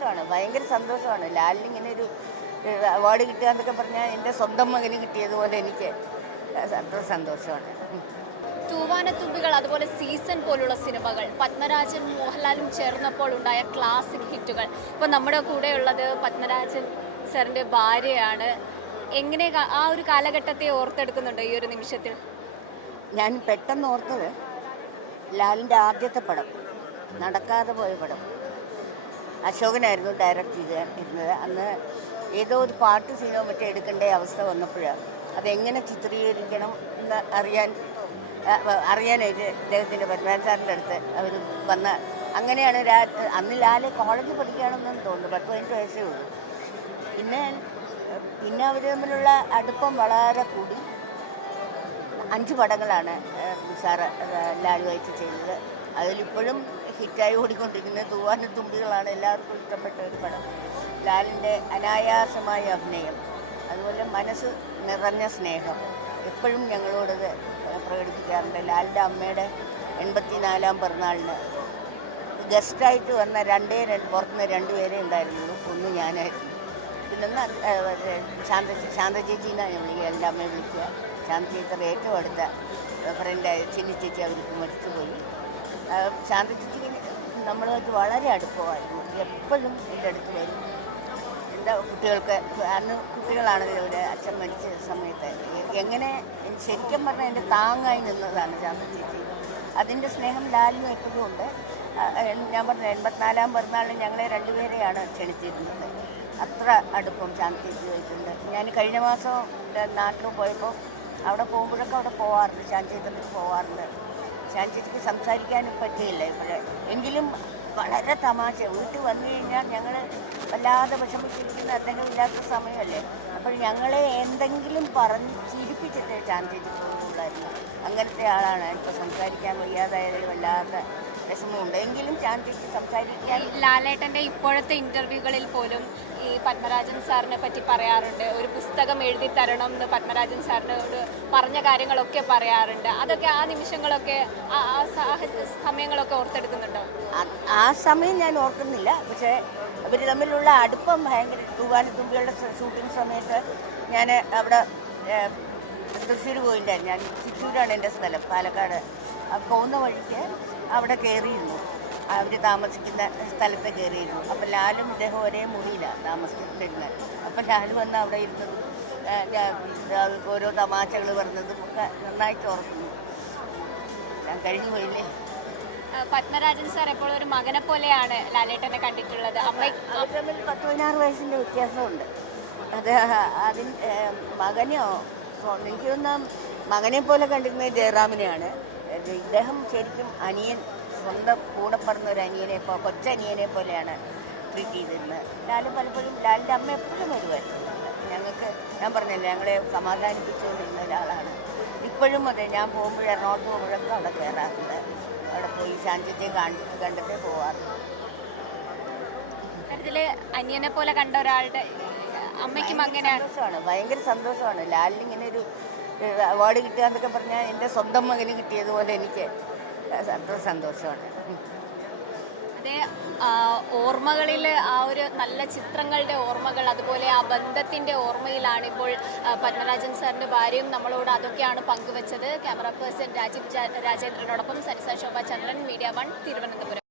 സന്തോഷമാണ്, ഭയങ്കര സന്തോഷമാണ്. ലാലിന് ഇങ്ങനെ ഒരു അവാർഡ് കിട്ടുക എന്നൊക്കെ പറഞ്ഞാൽ എൻ്റെ സ്വന്തം മകന് കിട്ടിയതുപോലെ എനിക്ക് അത്ര സന്തോഷമാണ്. തൂവാനത്തുമ്പികൾ, അതുപോലെ സീസൺ പോലുള്ള സിനിമകൾ പത്മരാജൻ മോഹൻലാലും ചേർന്നപ്പോൾ ഉണ്ടായ ക്ലാസിക് ഹിറ്റുകൾ. ഇപ്പോൾ നമ്മുടെ കൂടെയുള്ളത് പത്മരാജൻ സാറിൻ്റെ ഭാര്യയാണ്. എങ്ങനെ ആ ഒരു കാലഘട്ടത്തെ ഓർത്തെടുക്കുന്നുണ്ട് ഈ ഒരു നിമിഷത്തിൽ? ഞാൻ പെട്ടെന്ന് ഓർത്തത് ലാലിൻ്റെ ആദ്യത്തെ പടം, നടക്കാതെ പോയ പടം. അശോകനായിരുന്നു ഡയറക്റ്റ് ചെയ്തിരുന്നത്. അന്ന് ഏതോ ഒരു പാട്ട് സീനോ മറ്റോ എടുക്കേണ്ട അവസ്ഥ വന്നപ്പോഴാണ് അതെങ്ങനെ ചിത്രീകരിക്കണം എന്ന് അറിയാനായിട്ട് ഇദ്ദേഹത്തിൻ്റെ പത്മനാഭൻ സാറിൻ്റെ അടുത്ത് അവർ വന്ന. അങ്ങനെയാണ് അന്ന് ലാല് കോളേജിൽ പഠിക്കുകയാണെന്ന് തോന്നുന്നു, 10-15 വയസ്സേ ഉള്ളൂ. പിന്നെ അവർ തമ്മിലുള്ള അടുപ്പം വളരെ കൂടി. 5 പടങ്ങളാണ് സാറ് ലാലുമായിട്ട് ചെയ്തത്. അതിലിപ്പോഴും ഹിറ്റായി ഓടിക്കൊണ്ടിരിക്കുന്ന തൂവാനത്തുമ്പികളാണ് എല്ലാവർക്കും ഇഷ്ടപ്പെട്ട ഒരു പടം. ലാലിൻ്റെ അനായാസമായ അഭിനയം, അതുപോലെ മനസ്സ് നിറഞ്ഞ സ്നേഹം എപ്പോഴും ഞങ്ങളോടത് പ്രകടിപ്പിക്കാറുണ്ട്. ലാലിൻ്റെ അമ്മയുടെ 84ാം പിറന്നാളിന് ഗസ്റ്റായിട്ട് വന്ന പുറത്തുനിന്ന് 2 പേരേ ഉണ്ടായിരുന്നുള്ളൂ. ഒന്ന് ഞാനായിരുന്നു, പിന്നൊന്ന് ശാന്ത ചേച്ചീനാണ് ഞാൻ വിളിക്കുക, എൻ്റെ അമ്മയെ വിളിക്കുക. ശാന്ത ചേച്ചി ഏറ്റവും അടുത്ത ഫ്രണ്ടായ ചിന്നി ചേച്ചി അവർക്ക് മരിച്ചുപോയി. ശാന്ത ചേച്ചി നമ്മളുമായിട്ട് വളരെ അടുപ്പമായിരുന്നു. എപ്പോഴും എൻ്റെ അടുത്ത് വരും. എൻ്റെ കുട്ടികൾക്ക് അന്ന് കുട്ടികളാണ് ഇവിടെ അച്ഛൻ മരിച്ച സമയത്ത് എങ്ങനെ ശരിക്കും പറഞ്ഞാൽ എൻ്റെ താങ്ങായി നിന്നതാണ് ശാന്ത ചേച്ചി. അതിൻ്റെ സ്നേഹം ലാലിനും എപ്പോഴും ഉണ്ട്. ഞാൻ പറഞ്ഞ 84ാം പിറന്നാളിന് ഞങ്ങളെ 2 പേരെയാണ് ക്ഷണിച്ചിരുന്നത്. അത്ര അടുപ്പം ശാന്ത ചേച്ചിയായിട്ടുണ്ട്. ഞാൻ കഴിഞ്ഞ മാസം നാട്ടിൽ പോയപ്പോൾ അവിടെ പോകുമ്പോഴൊക്കെ അവിടെ പോകാറുണ്ട്, ശാന്തിചേച്ചിക്ക് പോകാറുണ്ട്. ശാന്തിചേച്ചിക്ക് സംസാരിക്കാനും പറ്റിയില്ല ഇപ്പോഴേ, എങ്കിലും വളരെ തമാശ. വീട്ടിൽ വന്നു കഴിഞ്ഞാൽ ഞങ്ങൾ വല്ലാതെ വിഷമിച്ചിരിക്കുന്ന അദ്ദേഹം ഇല്ലാത്ത സമയമല്ലേ, അപ്പോൾ ഞങ്ങളെ എന്തെങ്കിലും പറഞ്ഞ് ചിരിപ്പിച്ചിട്ട് ശാന്തിചേച്ചി പോകുന്നുള്ളായിരുന്നു. അങ്ങനത്തെ ആളാണ്. ഇപ്പോൾ സംസാരിക്കാൻ വയ്യാതായതിൽ വല്ലാത്ത വിഷമമുണ്ട്, എങ്കിലും ശാന്തിക്ക് സംസാരിക്കാൻ. ലാലേട്ടൻ്റെ ഇപ്പോഴത്തെ ഇൻ്റർവ്യൂകളിൽ പോലും ഈ പത്മരാജൻ സാറിനെ പറ്റി പറയാറുണ്ട്. ഒരു പുസ്തകം എഴുതി തരണം എന്ന് പത്മരാജൻ സാറിനോട് പറഞ്ഞ കാര്യങ്ങളൊക്കെ പറയാറുണ്ട്. അതൊക്കെ ആ നിമിഷങ്ങളൊക്കെ സമയങ്ങളൊക്കെ ഓർത്തെടുക്കുന്നുണ്ടോ? ആ സമയം ഞാൻ ഓർക്കുന്നില്ല, പക്ഷേ ഇവർ തമ്മിലുള്ള അടുപ്പം ഭയങ്കര. തൂവാനത്തുമ്പികളുടെ ഷൂട്ടിംഗ് സമയത്ത് ഞാൻ അവിടെ തൃശ്ശൂർ പോയിട്ടായിരുന്നു. ഞാൻ ചിറ്റൂരാണ് എൻ്റെ സ്ഥലം, പാലക്കാട്. പോകുന്ന വഴിക്ക് അവിടെ കയറിയിരുന്നു, അവർ താമസിക്കുന്ന സ്ഥലത്ത് കയറിയിരുന്നു. അപ്പം ലാലും ഇദ്ദേഹം ഒരേ മുറിയിലാണ് താമസിച്ചിരുന്നത്. അപ്പം ലാല് വന്ന് അവിടെ ഇരുന്നതും ഓരോ തമാശകൾ പറഞ്ഞതും ഒക്കെ നന്നായിട്ട് ഓർക്കുന്നു. ഞാൻ കഴിഞ്ഞു പോയില്ലേ. പത്മരാജൻ സാർ എപ്പോഴും ഒരു മകനെ പോലെയാണ് ലാലേട്ടനെ കണ്ടിട്ടുള്ളത്. അവർ തമ്മിൽ 10-16 വയസ്സിൻ്റെ വ്യത്യാസമുണ്ട്. മകനെയോ എനിക്ക് തോന്നുന്ന മകനെ പോലെ കണ്ടിരുന്നത് ജയറാമിനെയാണ്. ഇദ്ദേഹം ശരിക്കും അനിയൻ, സ്വന്തം കൂടെ പറഞ്ഞ ഒരു അനിയനെ കൊച്ചനിയനെ പോലെയാണ് ട്രീറ്റ് ചെയ്തിരുന്നത്. ലാല് പലപ്പോഴും ലാലിൻ്റെ അമ്മ എപ്പോഴും വരുമായിരുന്നു ഞങ്ങൾക്ക്. ഞാൻ പറഞ്ഞില്ല, ഞങ്ങളെ സമാധാനിപ്പിച്ചുകൊണ്ടിരുന്ന ഒരാളാണ്. ഇപ്പോഴും അതെ, ഞാൻ പോകുമ്പോൾ എറണാകുളത്ത് പോകുമ്പോഴൊക്കെ അവിടെ കയറാറുണ്ട്. അവിടെ പോയി ശാന്തിയെ കണ്ടിട്ടേ പോകാറുണ്ട്. ഇതിൽ അനിയനെ പോലെ കണ്ട ഒരാളുടെ അമ്മയ്ക്കും അങ്ങനെ സന്തോഷമാണ്, ഭയങ്കര സന്തോഷമാണ്. ലാലിന് ഇങ്ങനെ ഒരു അവാർഡ് കിട്ടുക എന്നൊക്കെ പറഞ്ഞാൽ എൻ്റെ സ്വന്തം മകന് കിട്ടിയതുപോലെ എനിക്ക് അത്ര സന്തോഷമാണ്. അതേ ഓർമ്മകളിൽ ആ ഒരു നല്ല ചിത്രങ്ങളുടെ ഓർമ്മകൾ, അതുപോലെ ആ ബന്ധത്തിൻ്റെ ഓർമ്മയിലാണ് ഇപ്പോൾ പത്മരാജൻ സാറിൻ്റെ ഭാര്യയും നമ്മളോട് അതൊക്കെയാണ് പങ്കുവച്ചത്. ക്യാമറ പേഴ്സൺ രാജീവ് രാജേന്ദ്രനോടൊപ്പം സരിസ ശോഭ ചന്ദ്രൻ, മീഡിയ 1 തിരുവനന്തപുരം.